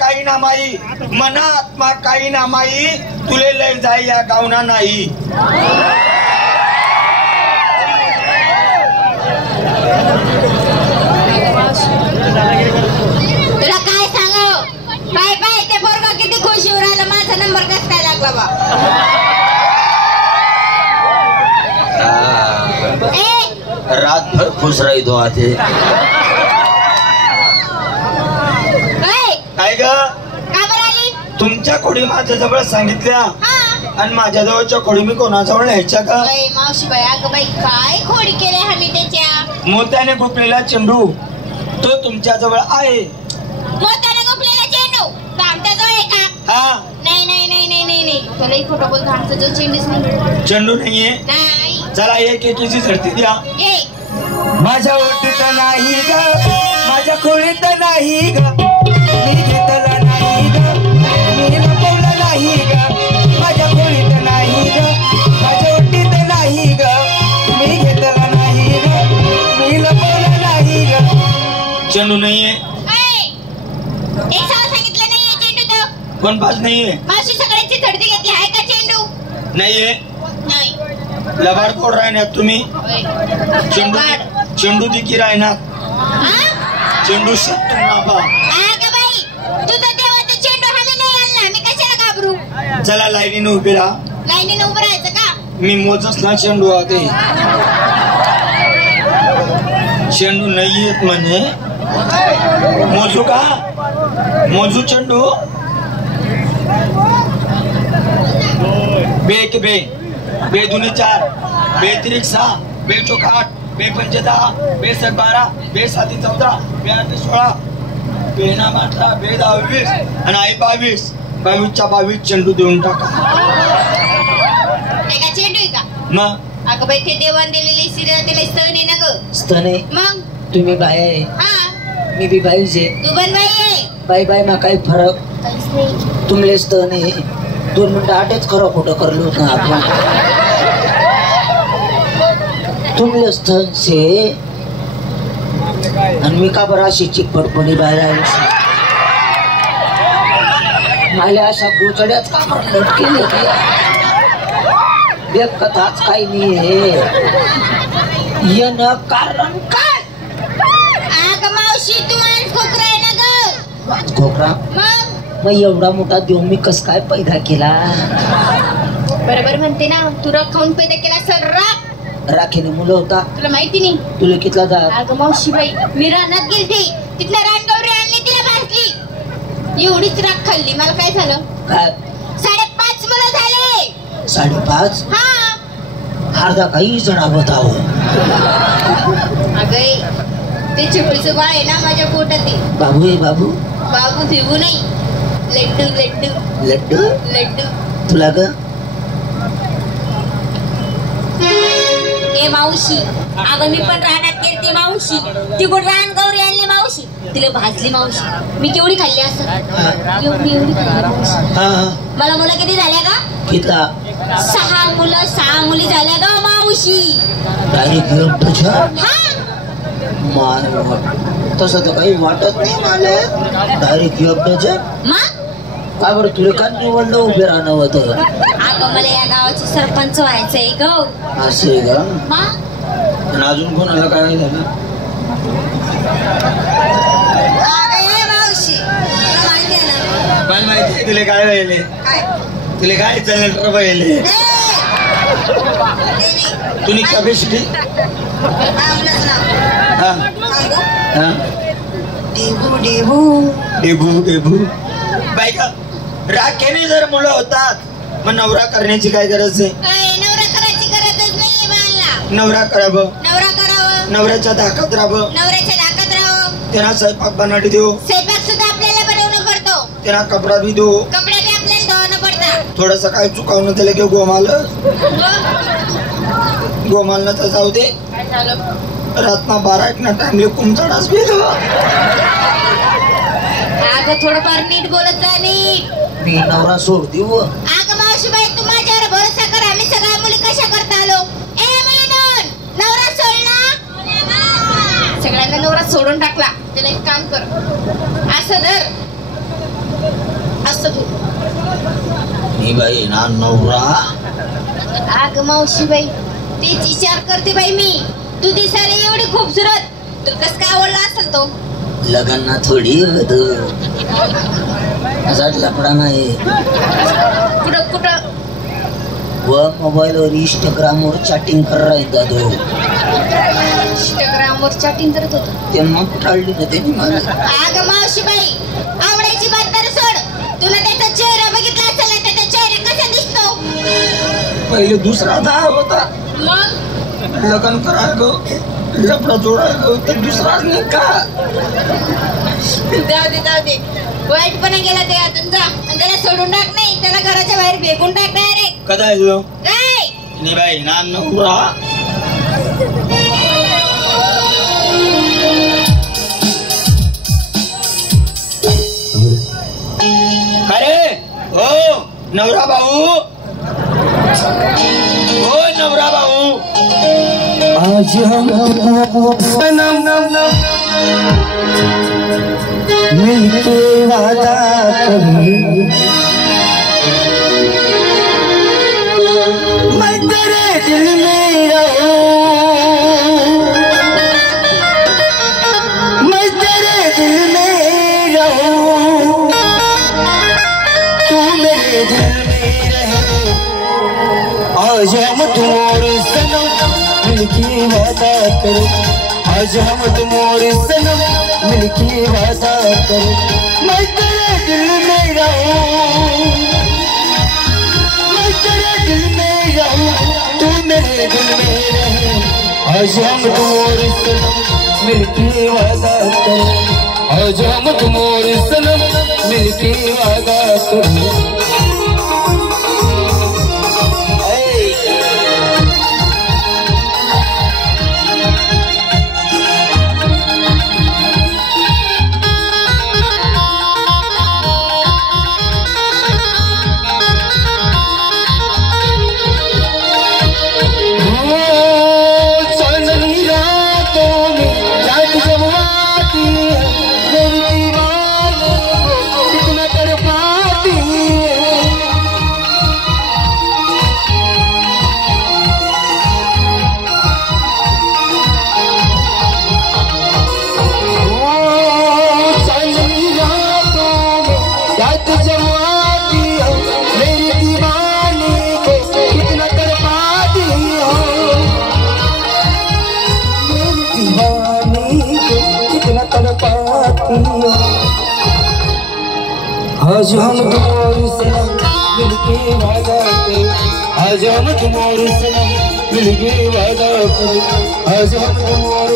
काही ना माई, मना आत्मा काही ना माई, तुले लय जाई या गावना नाही. तुला काय सांगाव, बाय बाय ते पोरगा किती खुश होऊ राहिला, माझा नंबर कस काय लागला बा. रातभर खुश राहितो आते. काय ग का बरं आली? तुमच्या खोडी माझ्या जवळ सांगितल्या आणि माझ्या जवळच्या खोडी मी कोणाजवळ न्यायच्या का? मावशी बाई, अगं बाई काय खोडी केल्या आम्ही त्याच्या. मोत्याने गुंफलेला चेंडू तो तुमच्या जवळ आहे. मोत्याने गुंफलेला चेंडू आमच्या जवळ आहे का? हा. नाही नाही नाही नाही नाही नाही, तुलाही खोटं बोलतो, आमचा जो चेंडूच नाही. चेंडू नाहीये? नाही. चला एक एकीची झडती द्या. माझ्या ओटीत नाही ग, माझ्या खोळीत नाही ग, मी घेतला नाही ग, मी लपवलं नाही ग, माझ्या खोळीत नाही ग, माझ्या ओटीत नाही ग, मी घेतला नाही ग, मी लपवलं नाही ग. चेंडू नाहीये. एक साल सांगितलं नाहीये चेंडू तो. कोण पास नाहीये? मावशी सगळ्यांची झडती घेतली आहे का चेंडू? नाहीये. नाही. लबाड कोण राहण्यात तुम्ही? चेंडू चेंडू दिकी राहणार. चेंडू शकतो ना बा. तुझा देवाचा चेंडू आम्ही नाही आणला, मी कशाला घाबरू. चला लाईनीने उभी राहा. लाईनीने उभं राहायचं का? मी मोजच ना चेंडू आते. चेंडू नाही येत म्हणजे मोजू का? मोजू चेंडू. बे के बे, बे दुनी 4, बे त्रिक 6, बे चौक 8, बे पंचे 10, बे सक 12, बे साती 14, बे 8 16, बे ना 18, बे 10 20 आणि आई 22. 22च्या 22 चेंडू देऊन टाका. का चेंडू आहे का? मग अगं बाई ते देवान दिलेली सिरियल त्याला स्तन आहे ना ग. स्तन आहे? मग तुम्ही बाय आहे, हा मी बी बाईच आहे. तू पण बाई आहे. बाई बाई मा काही फरक काहीच नाही. तुमले स्तन आहे. 2 मिनिटं आठच खरं खोटं करलो होतं आपण. तुमले स्तन से आणि मी का बरं अशी चिकपटपणी बाहेर आली. मला अशा गोचड्याच का बरं लटकेले एक कथाच काही नाही आहे. येणं कारण काय? अगं मावशी तू माणूस खोकरा आहे ना ग. खोकरा? मग एवढा मोठा देव मी कस काय पैदा केला? बरोबर म्हणते ना, तू रख खाऊन पैदा केला सर. राखीने मुलं होता तुला माहिती नाही? तुला कितला जा? अगं मावशी बाई, मी रानात गेलते, तिथल्या रानगौरी आणली, तिला भाजली, एवढीच राख खाल्ली. मला काय झालं? काय? 5.5 मुलं झाले. 5.5? हा. अर्धा काही जणा बताव. अगं ते चिपळीचं बाळ आहे ना माझ्या पोटात. बाबू आहे बाबू? बाबू भिवू नाही, लड्डू लड्डू लड्डू लड्डू. तुला ग? ए मावशी, अगं मी पण रानात गेलते मावशी, तिकडून रान गौरी आणली मावशी, तिला भाजली मावशी. मी केवढी खाल्ली असं? एवढी एवढी खाल्ली मावशी. मला मुलं किती झाल्या का? कितला? 6 मुलं 6 मुली झाल्या का मावशी? डायरेक्ट एकटंच? हा. तसं तर काही वाटत नाही मला. डायरेक्ट एकटंच? मग काय बरं तुला का निवडलं उभे राहणं होतं? अगं मला या गावाची सरपंच व्हायचंय ग. असं आहे का? मग आणि अजून कोणाला काय झालं? मावशी तुला माहिती आहे ना? मला माहिती आहे. तुला काय व्हायले? तुला काय जनरेटर व्हायले? तुम्ही capacity debut debut debut debut. बायका राखेने जर मुलं होतात मग नवरा करण्याची काय गरज आहे? नवरा करायची गरजच नाही मला. नवरा करावं, नवरा करावं, नवऱ्याच्या धाकात राहावं, नवऱ्याच्या धाकात राहावं, त्यांना स्वयंपाक बनवून देऊ, स्वयंपाक सुद्धा आपल्याला बनवणं पडतो, त्यांना कपडा बी देऊ, कपडे बी आपल्याला धुवणं पडतं. थोडस काय चुकावणं त्याला की गोमाल तर जाऊ दे. रातना 12 ना टाइमले कुमचडाच बी अगं थोडंफार नीट बोलत जा. नीट. मी नवरा सोड देऊ. अगं मावशीबाई तू माझ्यावर भरोसा कर. आम्ही सगळ्या मुली कशा करता आलो? ए म्हणून नवरा सोडला, सगळ्यांना नवरा सोडून टाकला. त्याला एक काम कर, असं धर असं घे. मी बाई ना नवरा. अग मावशी बाई तेच विचार करते बाई मी. तू दिसायला एवढी खूपसुरत, तर कस काय आवडला असेल तो? लग्न थोडी होत असा लफडा नाही. कुठं कुठं व मोबाईलवर इंस्टाग्रामवर चॅटिंग करायचा तो. इंस्टाग्रामवर चॅटिंग करत होतो. तेव्हा टाळली ना त्यांनी मला. अगं मावशी बाई आवडायची बात तर सोड. तुला त्याचा चेहरा बघितला असेल ना, त्याचा चेहरा कसा दिसतो? पहिले दुसरा दहा होता. मग लग्न करायचो लफडा जोडायचो तर दुसराच नाही का. जाऊ दे वाईटपणा गेला ते आतून जा आणि त्याला सोडून टाक. नाही त्याला घराच्या बाहेर फेकून टाक डायरेक्ट. कदा आहे तुझं? काय नाही बाई ना नवरा. अरे हो नवरा भाऊ. हो नवरा भाऊ. आज हम मिलके वादा करें. मैं तेरे दिल में रहूं, मैं तेरे दिल में रहूं, तू मेरे दिल में रहे. आज हम तुम और सनम मिलके वादा करो. आज हम तुम और सनम मिलके वादा करो. मैं तेरे दिल में रहूं, मैं तेरे दिल में रहूं, तू मेरे दिल में रहे. आज हम तुम और सनम मिलके वादा करो. आज हम तुम और सनम मिलके वादा करो. आज हम तुम्हारे सनम मिलके वादा करें. आज हम तुम्हारे सनम मिलके वादा करें. आज हम तुम्हारे